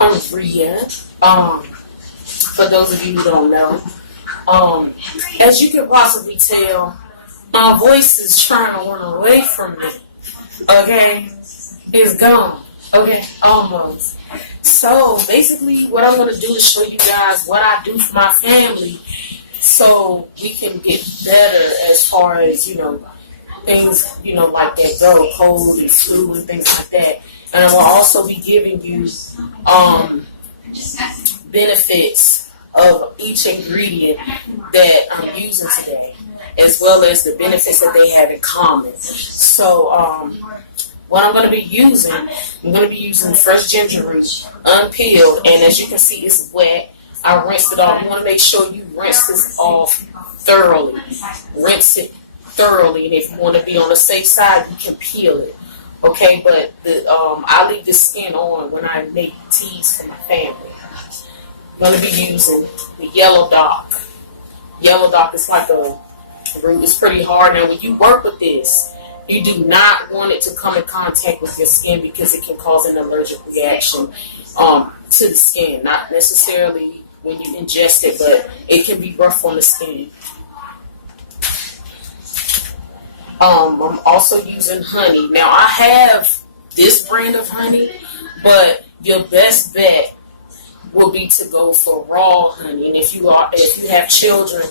I'm Rhea. For those of you who don't know, as you can possibly tell, my voice is trying to run away from me. Okay, it's gone. Okay, almost. So basically, what I'm gonna do is show you guys what I do for my family, so we can get better as far as things like that go, cold and flu and things like that. And I will also be giving you benefits of each ingredient that I'm using today, as well as the benefits that they have in common. So, what I'm going to be using, I'm going to be using fresh ginger root, unpeeled, and as you can see, it's wet. I rinsed it off. You want to make sure you rinse this off thoroughly. Rinse it thoroughly, and if you want to be on the safe side, you can peel it. Okay, but I leave the skin on when I make teas for my family. I'm going to be using the yellow dock. Yellow dock is like a root. It's pretty hard. Now, when you work with this, you do not want it to come in contact with your skin because it can cause an allergic reaction to the skin. Not necessarily when you ingest it, but it can be rough on the skin. I'm also using honey. Now, I have this brand of honey, but your best bet will be to go for raw honey. And if you have children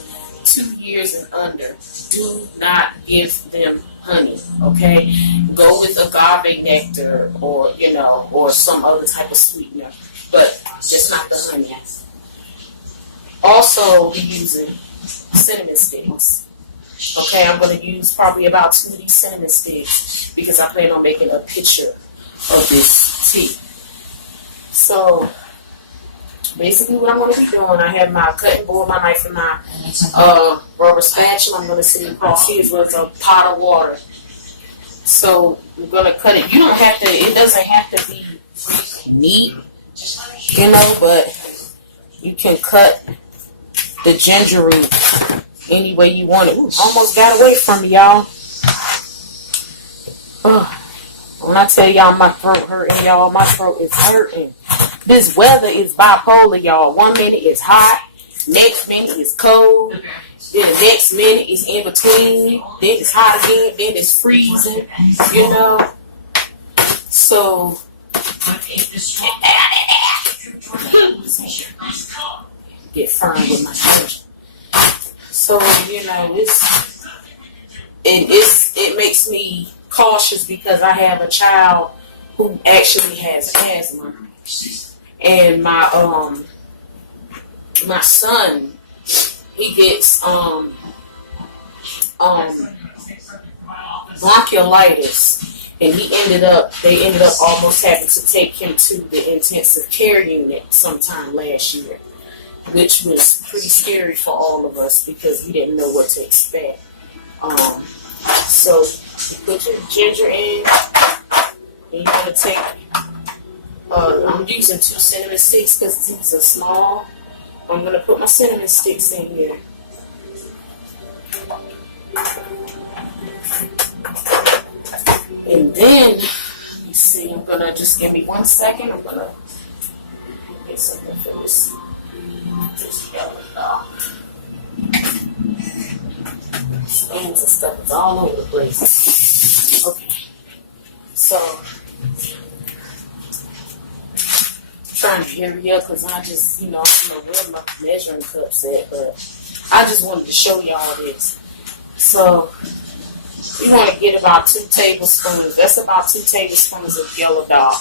2 years and under, do not give them honey. Okay, go with agave nectar or some other type of sweetener, but just not the honey. Also, be using cinnamon sticks. Okay, I'm going to use probably about 2 of these cinnamon sticks because I plan on making a picture of this tea. So, basically what I'm going to be doing, I have my cutting board, my knife, and my rubber spatula. I'm going to sit across here as well as a pot of water. So, I'm going to cut it. You don't have to, it doesn't have to be neat, but you can cut the ginger root any way you want it. Ooh, almost got away from me, y'all. When I tell y'all my throat hurting, y'all, my throat is hurting. This weather is bipolar, y'all. 1 minute it's hot, next minute it's cold, then the next minute it's in between, then it's hot again, then it's freezing, So, get firm with my ginger. So, it makes me cautious because I have a child who actually has asthma. And my son, he gets bronchiolitis, and they ended up almost having to take him to the intensive care unit sometime last year, which was pretty scary for all of us because we didn't know what to expect. So you put your ginger in, and you're going to take, I'm using 2 cinnamon sticks because these are small. I'm going to put my cinnamon sticks in here. And then, let me see, I'm going to just give me 1 second. I'm going to get something for this yellow dog. Stains and stuff is all over the place. Okay. So, trying to hurry up because I just, I don't know where my measuring cup's at, but I just wanted to show y'all this. So, you want to get about 2 tablespoons. That's about 2 tablespoons of yellow dog.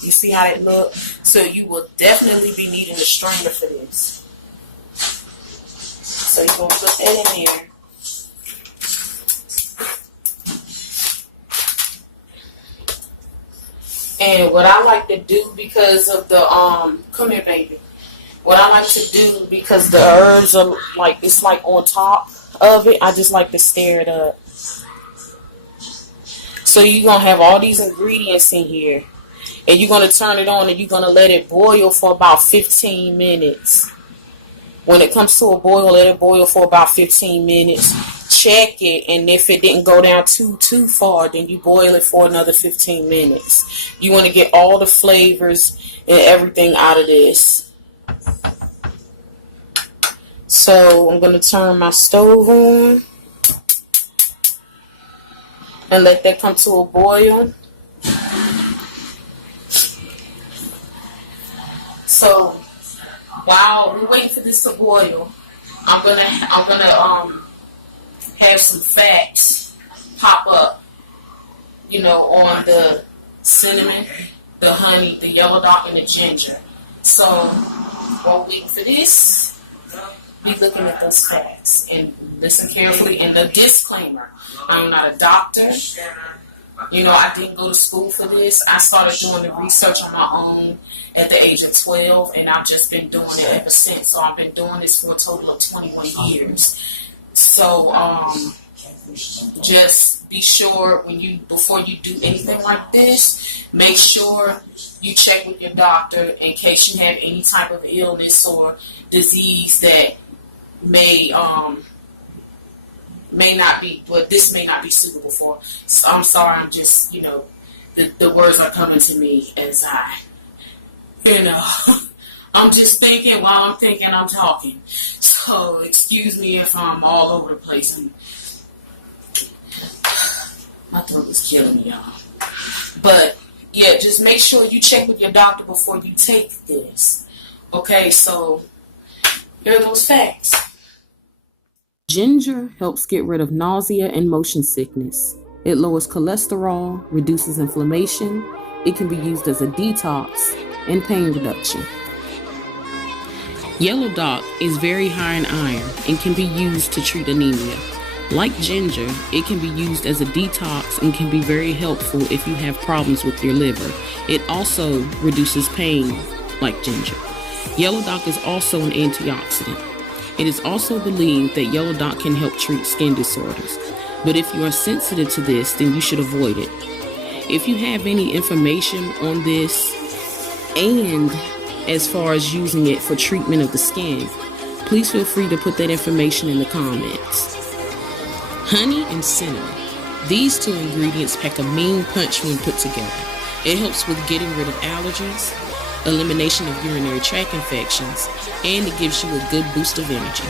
You see how it looks? So, you will definitely be needing a strainer for this. So, you're going to put that in there. And what I like to do because of the, come here, baby. What I like to do because the herbs are it's like on top of it, I just like to stir it up. So you're going to have all these ingredients in here. And you're going to turn it on and you're going to let it boil for about 15 minutes. When it comes to a boil, let it boil for about 15 minutes. check it, and if it didn't go down too far, then you boil it for another 15 minutes. You want to get all the flavors and everything out of this. So I'm going to turn my stove on and let that come to a boil. So while we wait for this to boil, I'm gonna have some facts pop up, on the cinnamon, the honey, the yellow dot, and the ginger. So while waiting for this, be looking at those facts and listen carefully. And the disclaimer: I'm not a doctor. I didn't go to school for this. I started doing the research on my own at the age of 12, and I've just been doing it ever since. So I've been doing this for a total of 21 years. So just be sure before you do anything like this, make sure you check with your doctor in case you have any type of illness or disease that may not be what this may not be suitable for. So I'm sorry, I'm just, the words are coming to me as I'm just thinking while I'm thinking I'm talking. So excuse me if I'm all over the place. My throat is killing me, y'all. But yeah, just make sure you check with your doctor before you take this. Okay, so here are those facts. Ginger helps get rid of nausea and motion sickness. It lowers cholesterol, reduces inflammation. It can be used as a detox and pain reduction. Yellow dock is very high in iron and can be used to treat anemia. Like ginger, it can be used as a detox and can be very helpful if you have problems with your liver. It also reduces pain like ginger. Yellow dock is also an antioxidant. It is also believed that yellow dock can help treat skin disorders. But if you are sensitive to this, then you should avoid it. If you have any information on this, and as far as using it for treatment of the skin, please feel free to put that information in the comments. Honey and cinnamon. These two ingredients pack a mean punch when put together. It helps with getting rid of allergies, elimination of urinary tract infections, and it gives you a good boost of energy.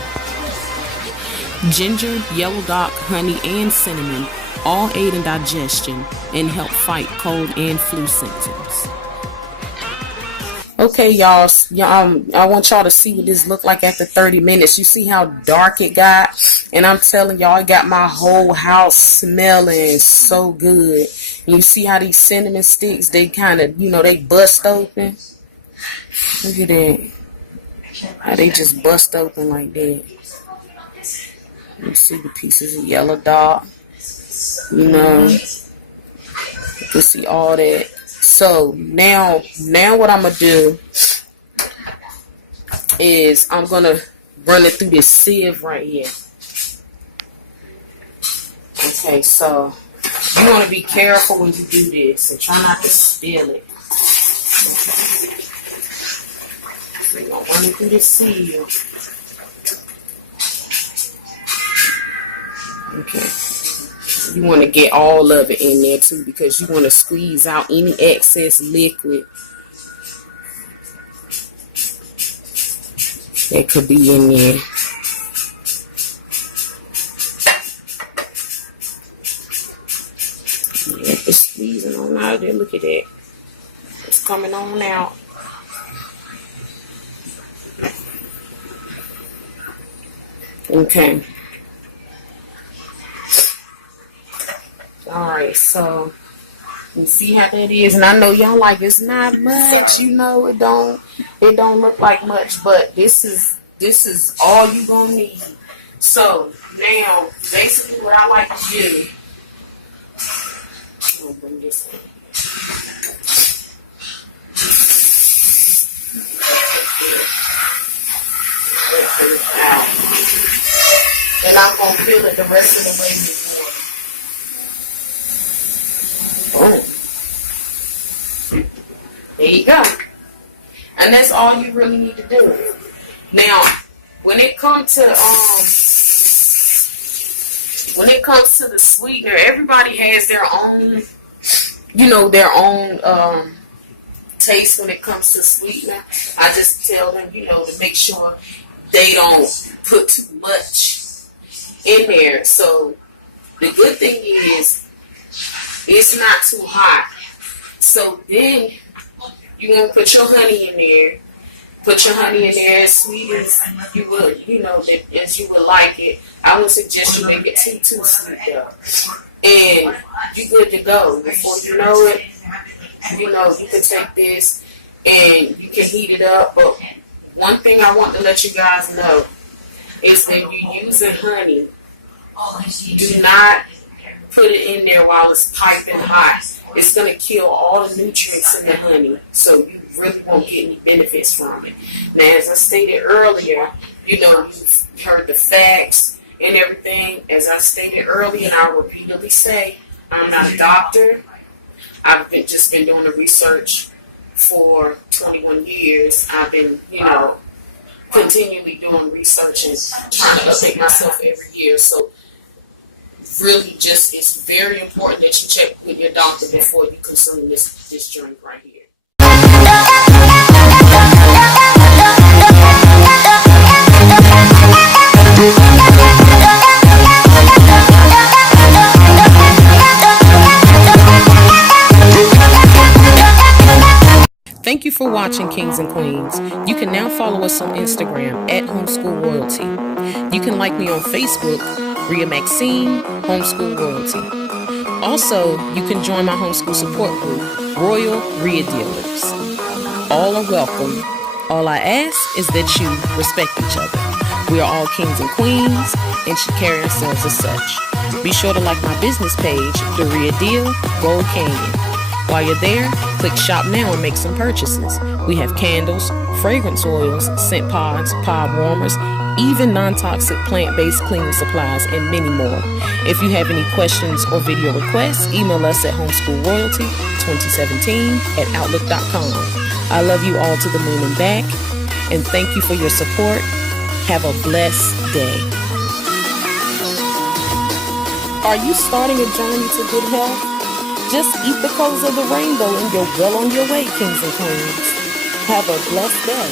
Ginger, yellow dock, honey, and cinnamon all aid in digestion and help fight cold and flu symptoms. Okay, y'all, I want y'all to see what this looked like after 30 minutes. You see how dark it got? And I'm telling y'all, it got my whole house smelling so good. And you see how these cinnamon sticks, they kind of, they bust open? Look at that. How they just bust open like that. You see the pieces of yellow dot. You can see all that. So now what I'm going to do is I'm going to run it through this sieve right here. Okay, so you want to be careful when you do this and try not to spill it. So you're going to run it through this sieve. Okay. You want to get all of it in there too, because you want to squeeze out any excess liquid that could be in there. Yeah, it's squeezing on out of there. Look at that. It's coming on out. Okay. Alright, so you see how that is, and I know y'all like it's not much, it don't look like much, but this is all you gonna need. So now basically what I like to do, I'm gonna bring this in. And I'm gonna fill it the rest of the way with water. There you go. And that's all you really need to do. Now, when it comes to when it comes to the sweetener, everybody has their own, their own taste when it comes to sweetener. I just tell them, to make sure they don't put too much in there. So the good thing is it's not too hot. So then you want to put your honey in there. Put your honey in there as sweet as you would, as you would like it. I would suggest you make it too sweet though. And you're good to go. Before you know it, you can take this and you can heat it up. But one thing I want to let you guys know is that you're using honey. Do not put it in there while it's piping hot. It's going to kill all the nutrients in the honey. So you really won't get any benefits from it. Now, as I stated earlier, you've heard the facts and everything. As I stated earlier, and I'll repeatedly say, I'm not a doctor. I've just been doing the research for 21 years. I've been, continually doing research and trying to update myself every year. So really it's very important that you check with your doctor before you consume this drink right here. Thank you for watching, Kings and Queens. You can now follow us on Instagram at Homeschool Royalty. You can like me on Facebook, Ria Maxine, Homeschool Royalty. Also, you can join my homeschool support group, Royal Ria Dealers. All are welcome. All I ask is that you respect each other. We are all kings and queens and should carry ourselves as such. Be sure to like my business page, The Ria Deal, Gold Canyon. While you're there, click shop now and make some purchases. We have candles, fragrance oils, scent pods, pod warmers, even non-toxic plant-based cleaning supplies, and many more. If you have any questions or video requests, email us at homeschoolroyalty2017@outlook.com. I love you all to the moon and back, and thank you for your support. Have a blessed day. Are you starting a journey to good health? Just eat the colors of the rainbow and you're well on your way, kings and queens. Have a blessed day.